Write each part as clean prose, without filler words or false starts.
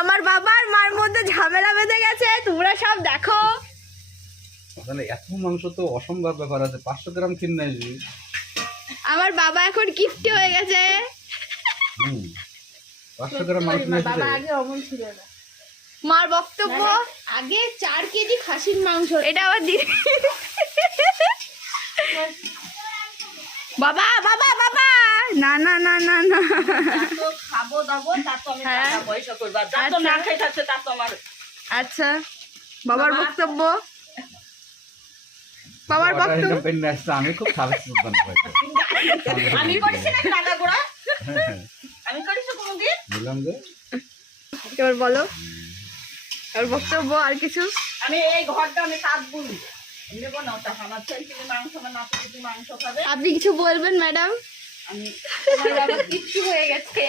আমার বাবার মার মধ্যে ঝামেলা বেঁধে গেছে, তোমরা সব দেখো। তাহলে এত মাংস তো অসম্ভব ব্যাপার আছে, 500 গ্রাম কিনে আসবি। আমার বাবা এখন গিফটি হয়ে গেছে। 500 গ্রাম মাংস নিয়ে বাবা এসেছে। আগে অমন ছিল না, মার বক্তব্য আগে 4 কেজি খাসির মাংস। এটা আবার দিদি। বাবা বাবা বাবা, না না না না না, তো খাবো দাবো, তার তো আমি হ্যাঁ। টাকা পয়সা করবো, যা তো না খাই থাকছে তার তো আমার। আচ্ছা বাবার বাবা। বক্তব্য, বাবার order বক্তব্য। হিসাব পেন আসছে, আমি খুব খারাপ বানাবো এটা। আমি করেছি না টাকা গোড়া, হ্যাঁ, আমি করেছি কোনোদিন? বললাম যে এবার বলো আর বক্তব্য আর কিছু। আমি এই ঘরটা আমি কাটবো নেবো না, ওটা আমার ছেলে তুমি মাংস, আমার নাতি যদি মাংস খাবে। আপনি কিছু বলবেন ম্যাডাম? আমি তোমার বাবা কিচ্ছু হয়ে গেছে।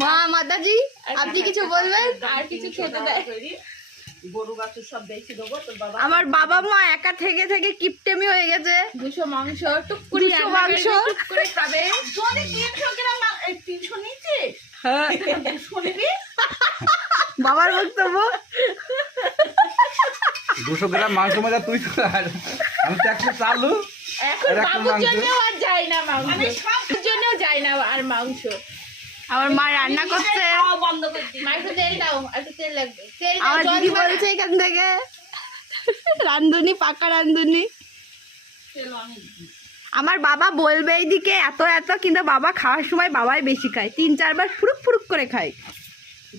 মা মাতাজি আপনি কিছু বলবেন? আর কিছু খেতে দেয়, গরু বাছুর সব বেশি দেবো তোর বাবা। আমার বাবা মা একা থেকে থেকে কিপটেমি হয়ে গেছে। 200 মাংস টুক করে 200 মাংস টুক করে খাবে। যদি 300 গ্রাম 300 নিচে হ্যাঁ 200 নিবি। বাবার বক্তব্য। 200 গ্রাম মাংস মজা তুই তো আর আমি তো একটা চালু এখন আর একটা বাবুর মাংস। জন্যও আর যায় না মাংস, আমি সবার জন্যও যায় না আর মাংস। আমার মা রান্না করছে, খাওয়া বন্ধ করে দিই। মা একটু তেল দাও, একটু তেল লাগবে, তেল দাও, আমার জল দিদি দিবা না? বলছে এখান থেকে রান্ধুনি, পাকা রান্ধুনি। তেল আমি আমার বাবা বলবে এইদিকে এত এত, কিন্তু বাবা খাওয়ার সময় বাবাই বেশি খায়, 3-4 বার ফুরুক ফুরুক করে খায়।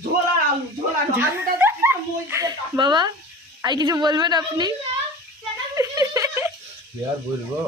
ঝোল আর আলু, ঝোল আর আলুটা একটু মরিচ দিয়ে বাবা আর কিছু বলবেন আপনি? কি আর বলবো।